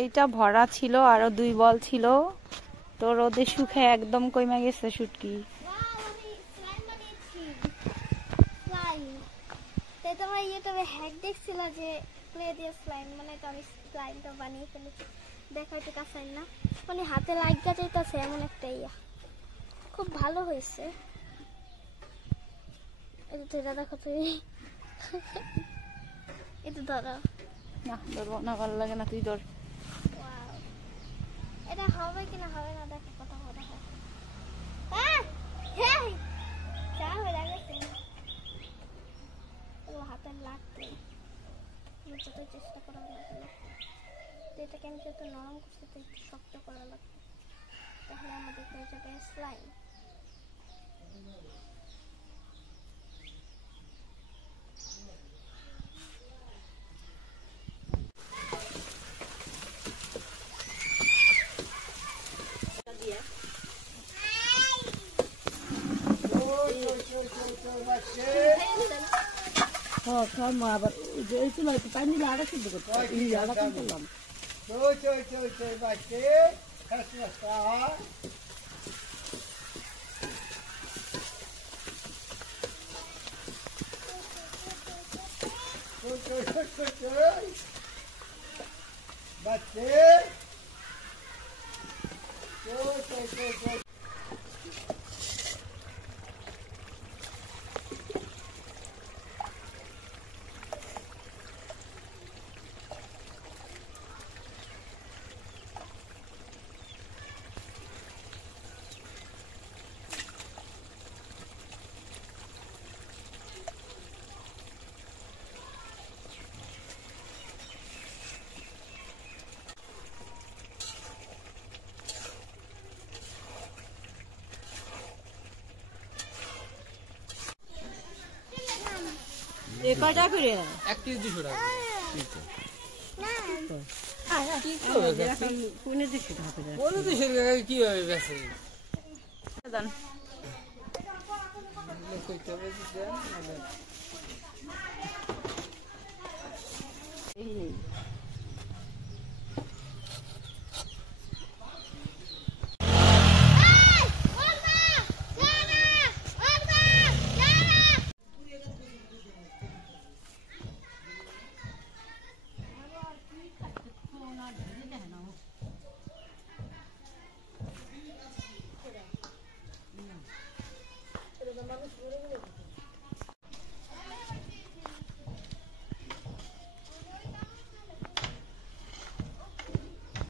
এইটা ভরা ছিল, আরো 2 বল ছিল, তো রোদে শুকে একদম কইমা গেছে শুটকি। তোমরা ইউটিউবে হ্যাক দেখছিল যে ক্লে দিয়ে স্লাইম মানে তো আমি স্লাইমটা বানিয়ে ফেলেছি, দেখাইতে কাছাই না, মানে হাতে লাগা যাইতেছে এমন একটা ইয়া, খুব ভালো হয়েছে। এটা তো দেখো তুমি, এটা ধরো না ধরবো না, ভালো লাগে না, তুই ধর। এটা হবে কিনা হবে না দেখো, কথা বলা হয়। হাতে লাগবে, যত চেষ্টা করা লাগবে, এটাকে আমি যত নরম করতে তো একটু শক্ত করা লাগবে, তাহলে আমাদের হয়ে যাবে স্লাইম। আবার এই চুলাই পানি দিলে আরো শুদ্ধ করতে করলাম। কয়টা করে? 1-200 টাকা। কোনে 200 টাকা করে? 200 টাকা কিভাবে বেচে? জান কইতে হবে যে